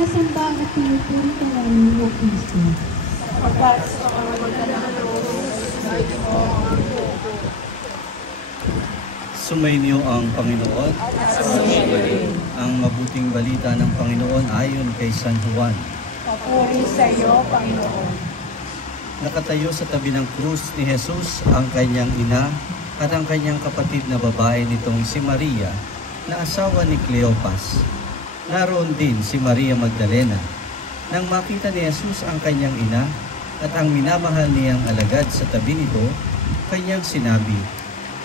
Sinasamba at pinupuri ka namin, O Kristo. Sapagkat sa kamamagitan ng Diyos, ay mo ang buko. Sumainyo ang Panginoon. Ang mabuting balita ng Panginoon ayon kay San Juan. Papuri sa iyo, Panginoon. Nakatayo sa tabi ng krus ni Jesus ang kanyang ina at ang kanyang kapatid na babae nitong si Maria, na asawa ni Cleopas. Naroon din si Maria Magdalena. Nang makita ni Jesus ang kanyang ina at ang minamahal niyang alagad sa tabi nito, kanyang sinabi,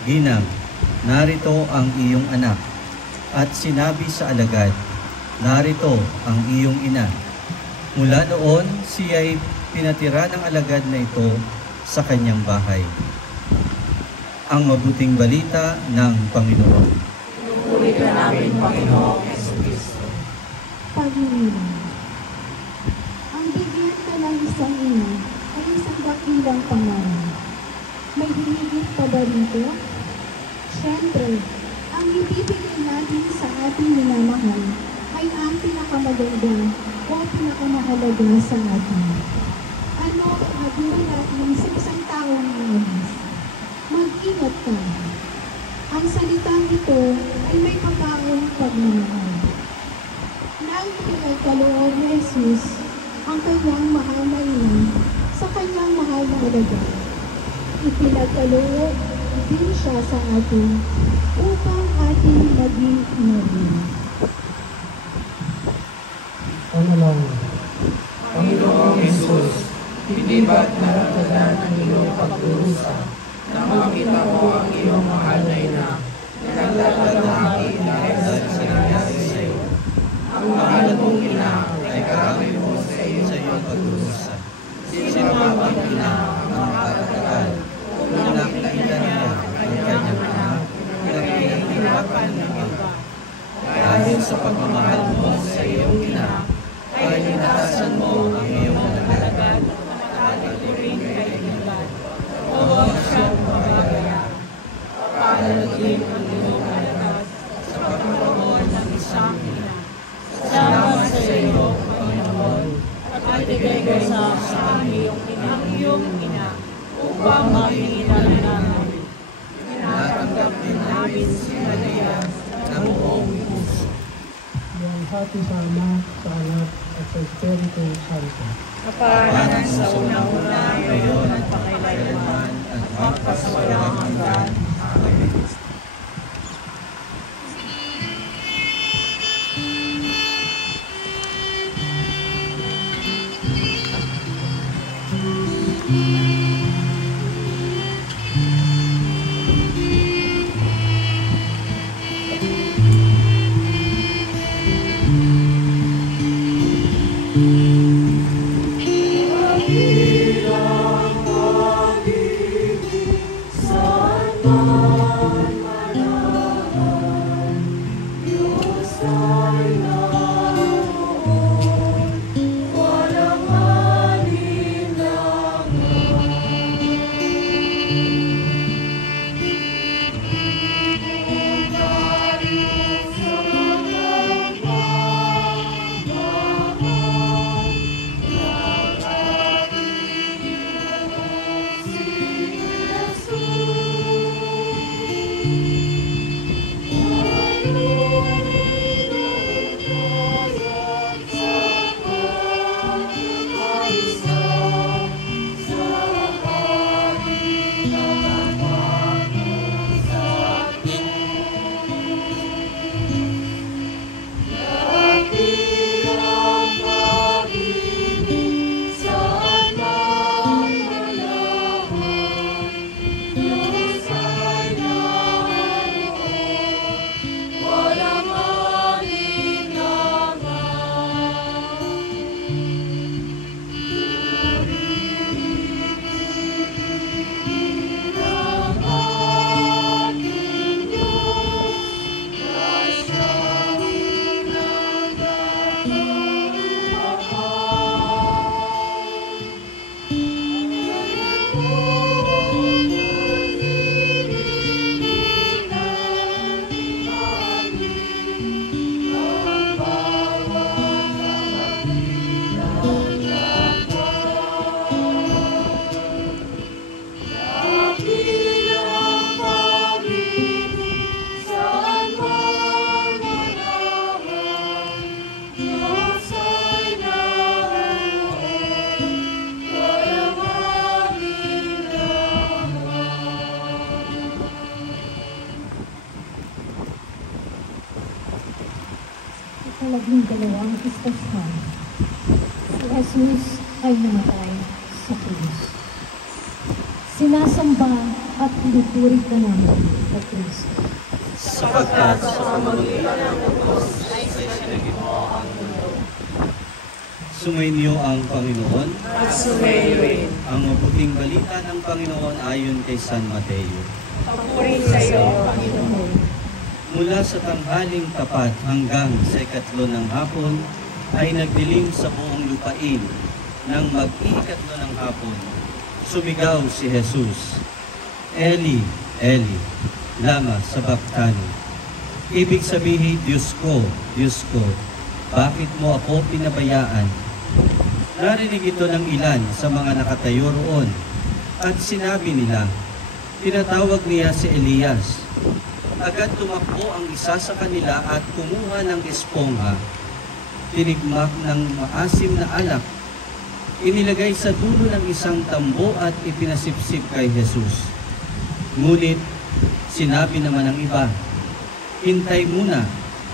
"Ginang, narito ang iyong anak." At sinabi sa alagad, "Narito ang iyong ina." Mula noon, siya'y pinatira ng alagad na ito sa kanyang bahay. Ang mabuting balita ng Panginoon. Pinupuri ka namin, Panginoong Jesucristo. Pagninilay. Ang bigyan ka ng isang ina ay isang dakilang pangalan. May hinigit pa ba rito? Siyempre, ang ibibigay natin sa ating minamahal ay ang pinakamaganda o pinakamahalaga sa atin. Ano ang naging natin sa isang taong nangis? Mag-ingat ka. Ang salitang ito ay may pagkaong pagmamahal. Nang pinagkaloob ni Jesus ang kanyang mahal na ina sa kanyang mahal na alagad, ipinagkaloob din siya sa atin upang ating maging ina din. Panalangin. Panginoong Jesus, hindi ba't naratanan ang iyong pagdurusa na makita mo ang iyong mahal na ina na nagtatanghaki dahil sa nangyari sa iyo? Ang mahal mong ina ay karami mo sa iyong pagdurusa. Sino ang ina ang makakatagal kung nakikita niya ang kanyang anak na pinahihirapan ng iba? Dahil sa pagmamahal mo sa iyong ina, ay lintasan mo ang iyong alagad at ito rin kaibigan. O siyang mamagaya, papanalagin ang iyong alagad sa pagkakaroon ng isang ina. Salamat sa iyo, Panginoon, at ibigay ka sa aming iyong ina upang makikilan namin. Tinatanggap din namin si Maria ng buong puso. Hati sa Ama, sa Anak, at sa Espiritu Santo. Kapanan sa unang-una, ngayon at pakailanman, at magpasawalang hanggan. Amen. labing-dalawang istasyon, si Jesus ay namatay sa krus. Sinasamba at pinupuri ka namin o Kristo. Sapagkat sa pamamagitan ng Diyos ay sinagip mo ang mundo. Sumainyo ang Panginoon At sumayo ang mabuting balita ng Panginoon ayon kay San Mateo. Papuri sa iyo, Panginoon. Mula sa tanghaling tapat hanggang sa ikatlo ng hapon ay nagdilim sa buong lupain. Nang mag-ikatlo ng hapon, sumigaw si Jesus, Eli, Eli, lama sabachthani. Ibig sabihin, Diyos ko, bakit mo ako pinabayaan? Narinig ito ng ilan sa mga nakatayo roon at sinabi nila, tinatawag niya si Elias. Agad tumakbo ang isa sa kanila at kumuha ng espongha, tinigmak ng maasim na alak, inilagay sa dulo ng isang tambo at ipinasipsip kay Jesus. Ngunit sinabi naman ng iba, hintay muna,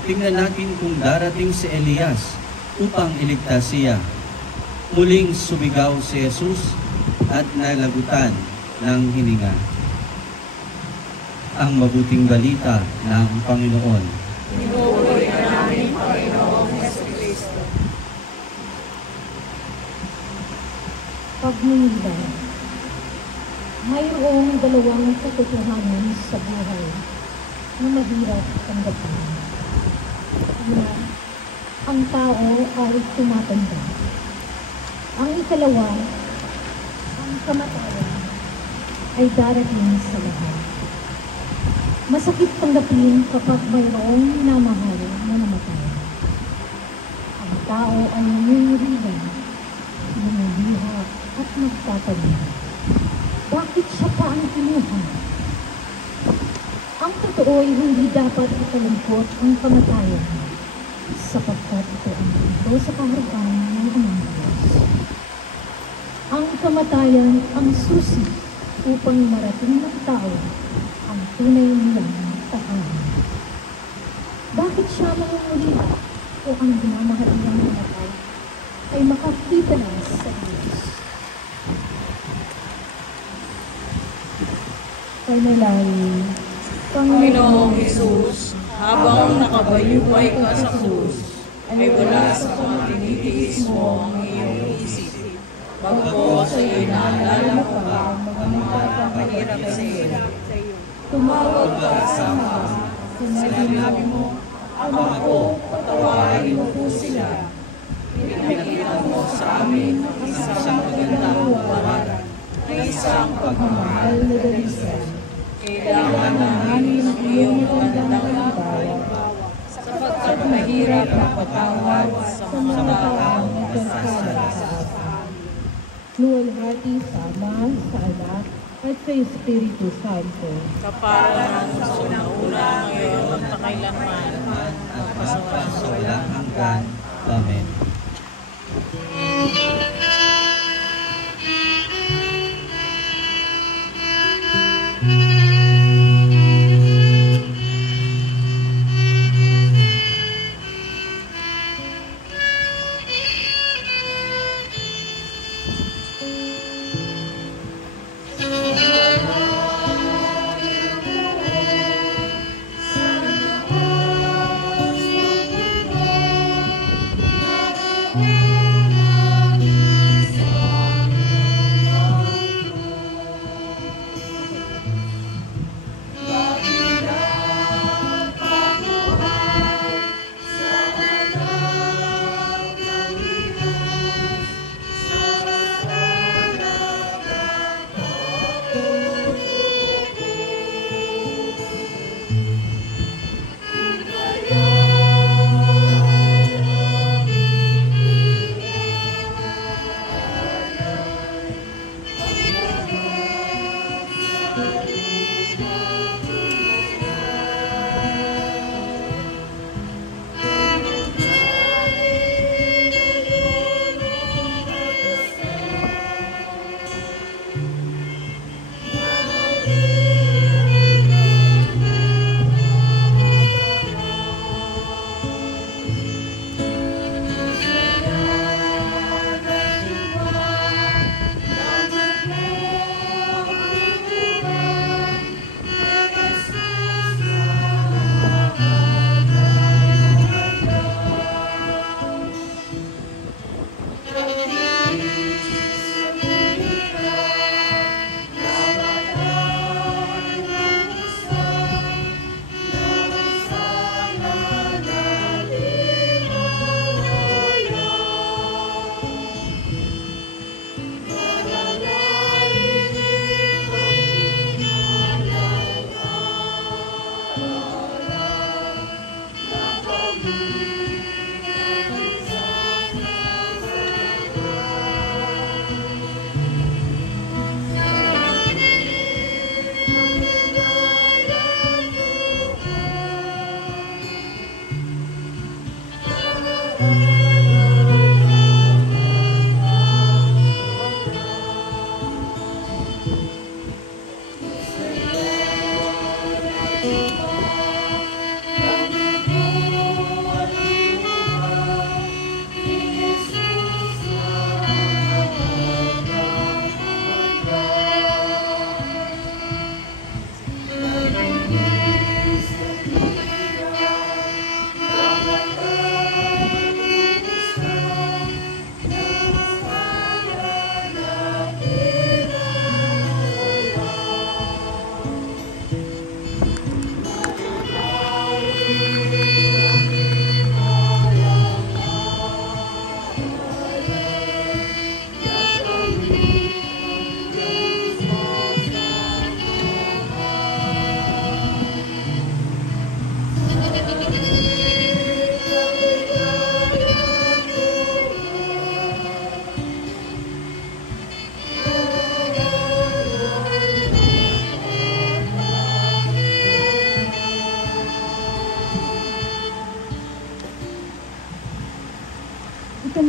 tingnan natin kung darating si Elias upang iligtas siya. Muling sumigaw si Jesus at nalagutan ng hininga. Ang mabuting balita ng Panginoon. Pinupuri ka namin, Panginoong Jesucristo. Pagninilay. Mayroong dalawang katotohanan sa buhay na mahirap tanggapin. Una, ang tao ay tumatanda. Ang ikalawa, ang kamatayan ay darating sa lahat. Masakit tanggapin kapag mayroong minamahal na namatay. Ang tao ay nangingiringan, nangingiha at nagtatanong. Bakit siya pa ang kinuha? Ang totoo ay hindi dapat ikalungkot ang kamatayan sapagkat ito ang pinto sa kaharian ng Amang Diyos. Ang kamatayan ang susi upang marating ng tao ang tunay nilang tahanan. Bakit siya mangungulila o ang minamahal niyang namatay ay makakita lang sa Diyos? Panalangin. Panginoong Jesus, habang nakabayubay ka sa krus, ay wala sa pagtinitiis mo ang iyong isip. Bagko sa iyo naalala ko pa ang mga pagpapahirap sa iyo. Tumawag ka sa mga, sinabi mo, Ama ko, patawarin mo po sila. Pinakita mo sa amin ang isang magandang paralan, na isang pagmamahal na dalisay. Kailangan namin ang iyong magandang halimbawa, sapagkat mahirap na patawad sa mga taong nagkasala sa atin. Luwalhati sa Ama, sa Anak, at sa Espiritu Santo. Kapalan sa unang-una ngayon at kailanman At sa walang hanggan. Amen.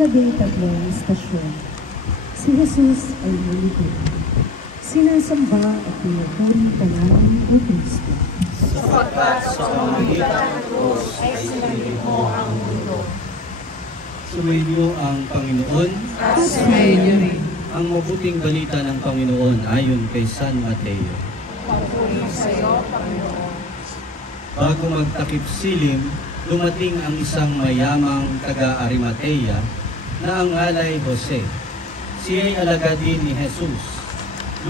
13 istasyon. Si Jesus ay nalipin. Sinasamba at pinupuri ka namin o Kristo. Sapagkat sa pamamagitan ng krus ay sinagip mo ang mundo. Sumainyo ang Panginoon. At sumainyo rin. Ang mabuting balita ng Panginoon ayon kay San Mateo. Papuri sa iyo, Panginoon. Bago magtakip silim, dumating ang isang mayamang taga-Arimatea na ang ngalay Jose. Siya'y alagad din ni Jesus.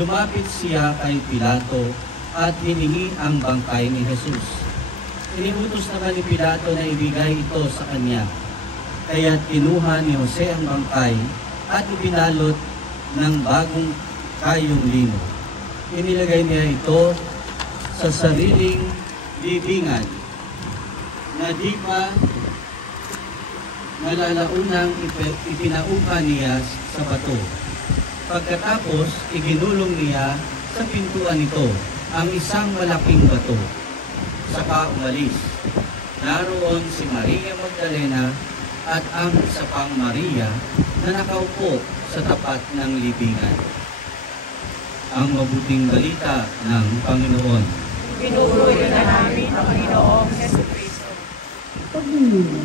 Lumapit siya kay Pilato at hiningi ang bangkay ni Jesus. Iniutos naman ni Pilato na ibigay ito sa kanya. Kaya't kinuha ni Jose ang bangkay at ipinalot ng bagong kayong lino. Inilagay niya ito sa sariling libingan na di pa nalalaunang ipinaupa niya sa bato. Pagkatapos, iginulong niya sa pintuan nito ang isang malaking bato. Saka umalis. Naroon si Maria Magdalena at ang isa pang Maria na nakaupo sa tapat ng libingan. Ang mabuting balita ng Panginoon. Pinupuri na namin ang Panginoong Jesucristo. Pagmumula,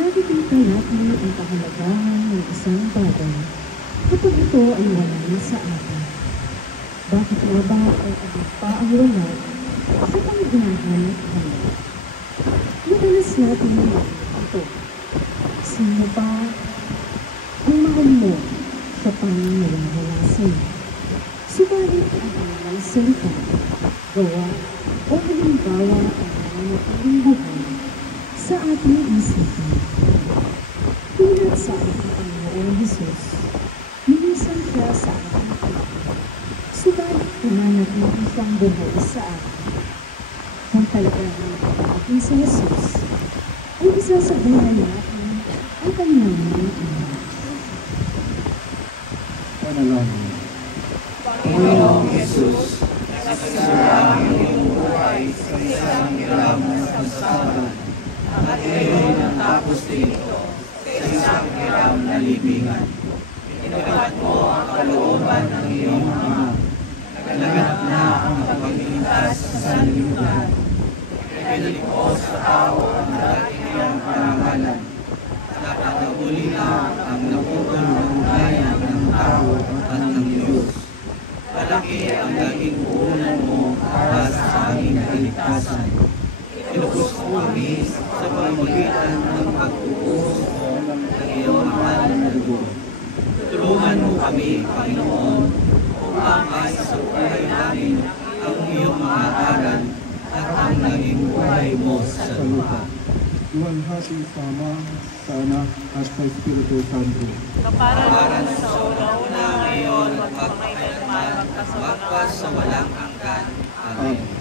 nakikita natin ang kahalagahan ng isang bagay kapag ito ay wala sa atin. Bakit nga ba ay abot pa ang wala sa panginahanap-hanap? Madalas natin ito. Sino ba ang mahal mo sa pangangalawasin? Subalit ang kanilang salita, gawa o halimbawa ang nananatiling buhay sa ating isipan. Tulad sa ating Panginoong Jesus, minisan siya sa ating pagkakas. Subalit nananatiling siyang buhay sa atin. Kung talagang natin si Jesus, ay isasabuhay natin ang kanyang mga anak. Panalangin. Panginoong Jesus, nagsasara ang iyong buhay sa isang hiram na kasasaran at ngayon natapos dito sa isang hiram na libingan. Inibat mo ang kalooban ng iyong Ama. Naganap na ang pagligtas sa sanlibutan. Ipinalikos sa tao ang dating iyong parangalan. Nakakahuli na ang naputol ng ugnayan ng tao at ng Diyos. Malaki ang naging puhunan mo para sa aming kaligtasan. Ilubos mo kami sa pamamagitan ng pagtutuos ng iyong mahal na dugo. Tulungan mo kami, Panginoon, upang ay sa buhay namin ang iyong mga aral at ang naging buhay mo sa lupa. Luwalhati sa Ama, sa Anak, at sa Espiritu Santo. Kaparan sa una-una ngayon at magpakailanman magpas sa walang hanggan. Amen.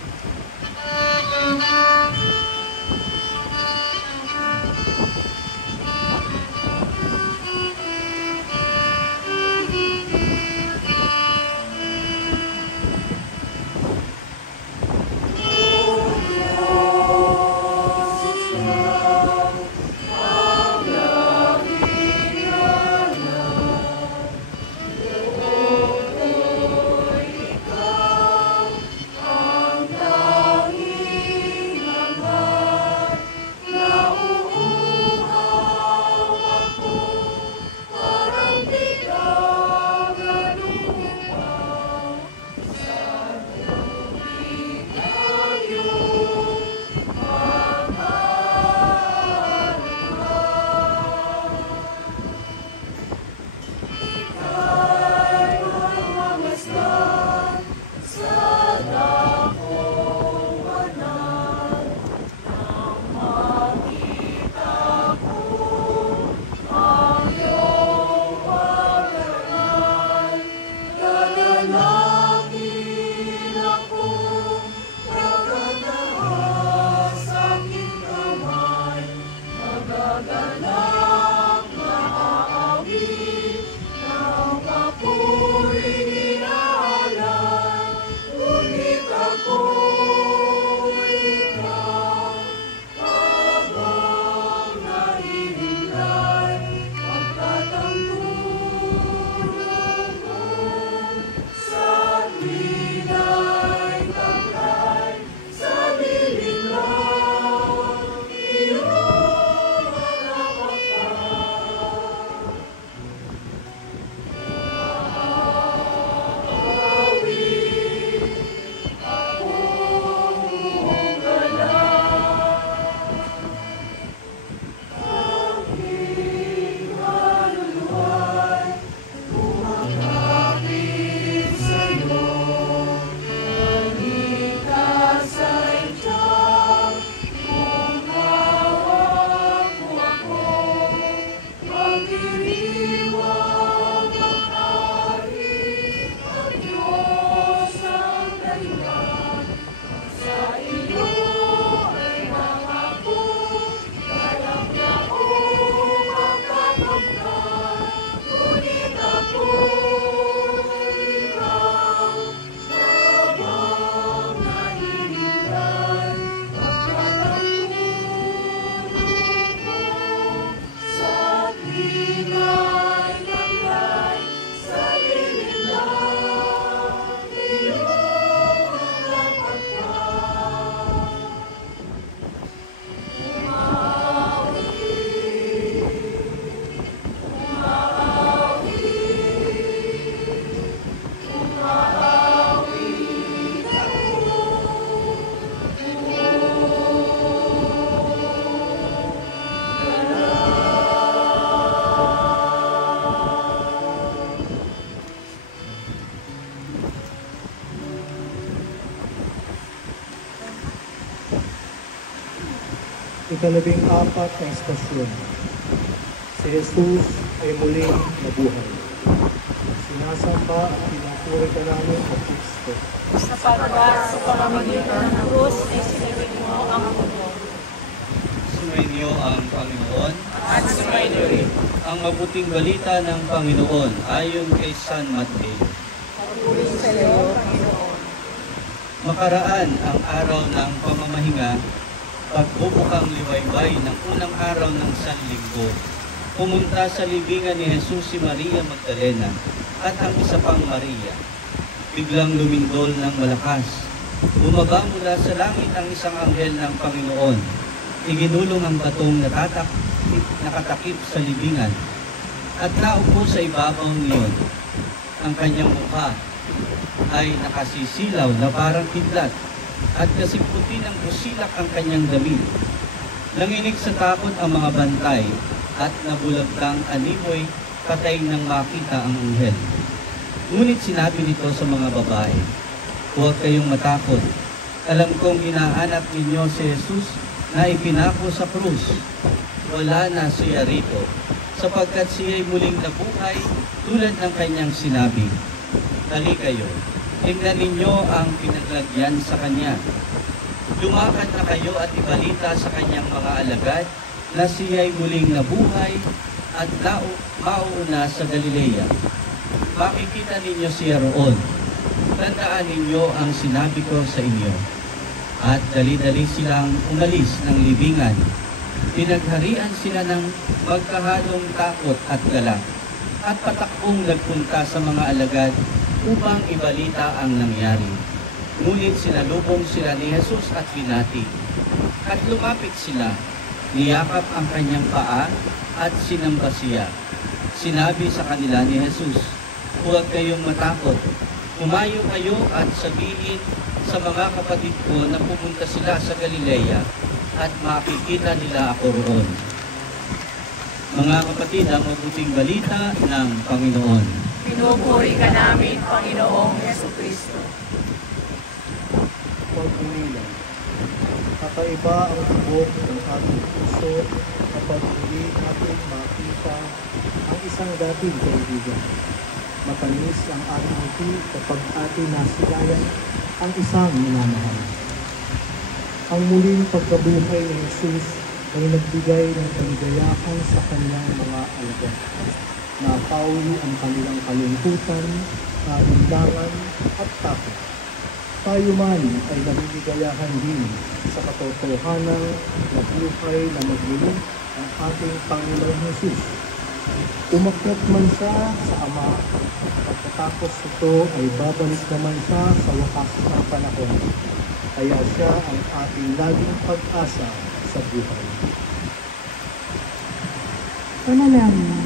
Ika-14 na istasyon. Si Jesus ay muling nabuhay. Sinasamba at pinupuri ka namin o Kristo. Sapagkat sa pamamagitan ng krus ay sinibig mo ang mundo. Sumainyo ang Panginoon. At sumainyo rin. Ang mabuting balita ng Panginoon ayon kay San Mateo. Pagpuri sa iyo, Panginoon. Makaraan ang araw ng pamamahinga, pagbubukang liwayway ng unang araw ng Sanlinggo, pumunta sa libingan ni Jesus si Maria Magdalena at ang isa pang Maria. Biglang lumindol ng malakas. Bumaba mula sa langit ang isang anghel ng Panginoon. Iginulong ang batong nakatakip sa libingan at naupo sa ibabaw niyon. Ang kanyang mukha ay nakasisilaw na parang kidlat at kasing puti ng busilak ang kanyang damit. Nanginig sa takot ang mga bantay at nabulagtang animoy patay nang makita ang anghel. Ngunit sinabi nito sa mga babae, "Huwag kayong matakot. Alam kong hinahanap ninyo si Jesus na ipinako sa krus. Wala na siya rito, sapagkat siya'y muling nabuhay tulad ng kanyang sinabi. Dali kayo, tingnan ninyo ang pinaglagyan sa kanya. Lumakad na kayo at ibalita sa kanyang mga alagad na siya'y muling nabuhay at mauuna sa Galilea. Makikita ninyo siya roon. Tandaan ninyo ang sinabi ko sa inyo." At dali-dali silang umalis ng libingan. Pinagharian sila ng magkahalong takot at galak, at patakbong nagpunta sa mga alagad upang ibalita ang nangyari. Ngunit sinalubong sila ni Jesus at binati. At lumapit sila, niyakap ang kanyang paa at sinamba siya. Sinabi sa kanila ni Jesus, "Huwag kayong matakot. Humayo kayo at sabihin sa mga kapatid ko na pumunta sila sa Galilea at makikita nila ako roon." Mga kapatid, ang mabuting balita ng Panginoon. Pinupuri ka namin, Panginoong Jesucristo. Pag-uwilan. Kakaiba ang tubok ng ating puso kapag muli natin makita ang isang dating kaibigan. Matamis ang ating ngiti kapag ating nasilayan ang isang minamahal. Ang muling pagkabuhay ni Jesus ay nagbigay ng kaligayahan sa kanyang mga alagad. Napawi ang kanilang kalungkutan, kainlangan at takot. Tayo man ay naliligayahan din sa katotohanan na buhay na maglulong ang ating Panginoong Jesus. Umakyat man siya sa Ama, pagkatapos ito ay babalik naman siya sa wakas ng panahon. Kaya siya ang ating laging pag-asa sa buhay. Panalangin.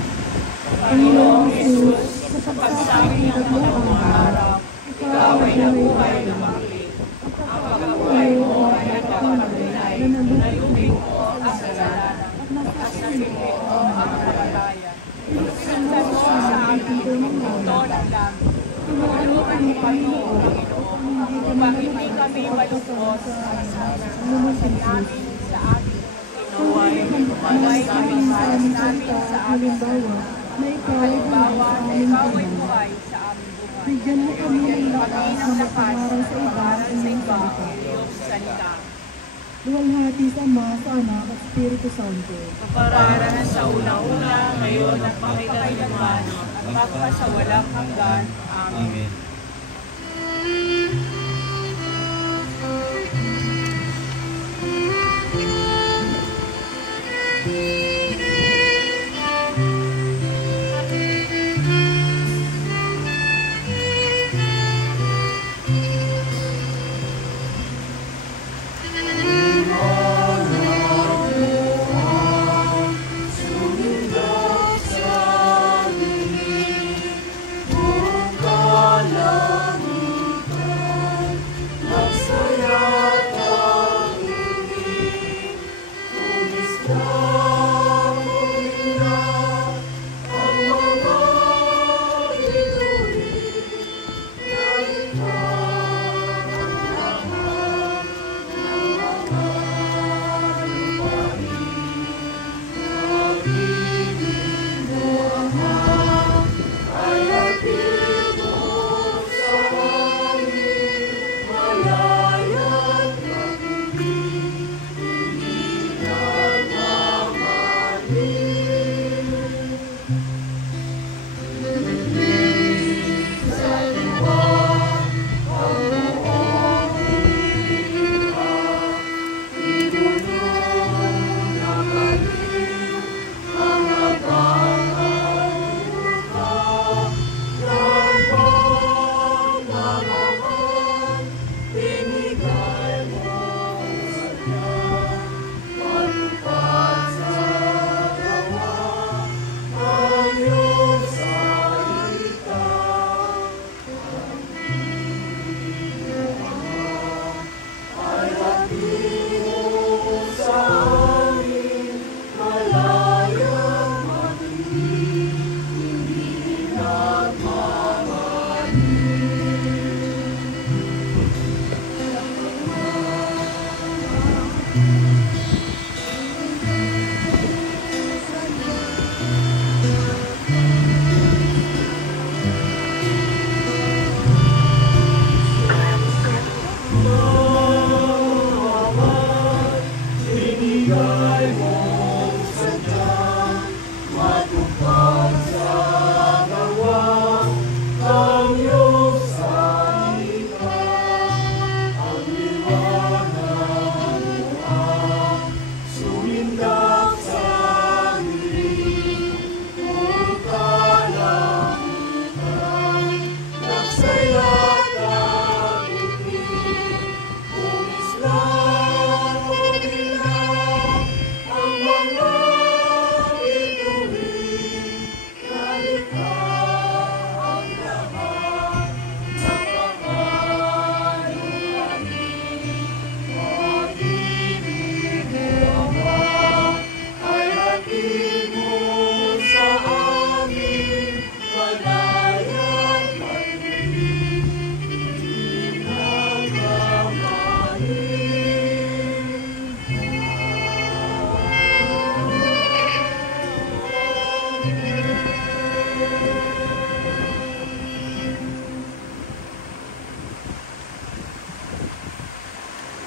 Panginoong Jesus, sa pagsabi ng mga araw, ikaw ay nabuhay na muli. Ang pagkabuhay mo ay nagpapatuloy na luming mo ang kasalanan at nabigay mo ang kalagayan. Inusindan mo sa ating ito ng langit. Tumulungan mo kami, Panginoon, upang hindi kami malustos sa namin sa ating Pinoy. Malay kami sa namin sa ating halimbawa na ikaw ay buhay sa aming buhay. Bigyan mo kami ng Kami lakas ng na lakas magpangaral sa iba para ang sa iyong iyong salita. salita. Luwalhati sa Ama, sa Anak at Espiritu Santo. Kapararan sa una-una, ngayon at makailanman, at magpasawalang hanggan. Amen. Amen. Kala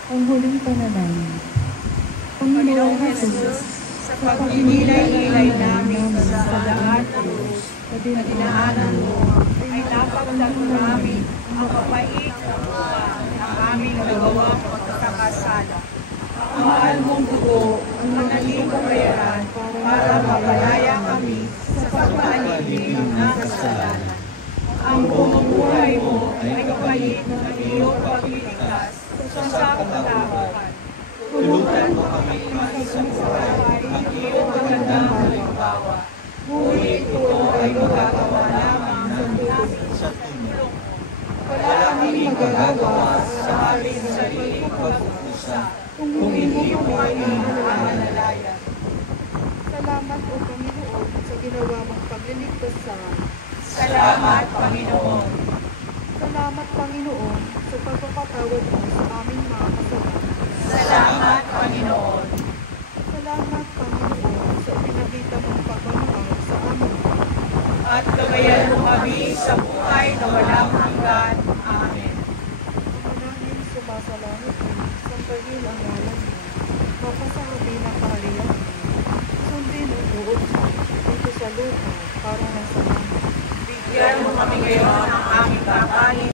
Ang huling panalangin. Panginoong Jesus, sa pagninilay-nilay namin sa daan krus, dinaanan mo, ay napagtanto namin ang kapait na buwan ng aming nagawang pagkakasala. Ang mahal mong dugo ang naging kabayaran para mapalaya kami sa pagpaalipin ng kasalanan. Ang bumubuhay mo ay kapait ng iyong pagliligtas sa kapalaran. Tulutan mo kami magsabuhay ang iyong magandang halimbawa. Ngunit ito ay magagawa lamang ng namin sa tulong. Wala kaming magagawa sa aming sariling pagkukusa kung hindi mo kami mananalayan. Salamat o Panginoon sa ginawa mong pagliligtas sa amin. Salamat, Panginoon. Salamat Panginoon sa pagpapatawad mo sa aming mga kasalanan. Salamat, Panginoon. Salamat Panginoon sa pinakita mong pagmamahal sa amin. At gabayan mo kami sa buhay na walang hanggan. Amen. Manangin sumasalangit mo, sampayin ang ngalan mo, mapasabi ng kaharian mo, sundin ang loob mo, dito sa lupa para sa langit. Bigyan mo kami ngayon ng aming kakanin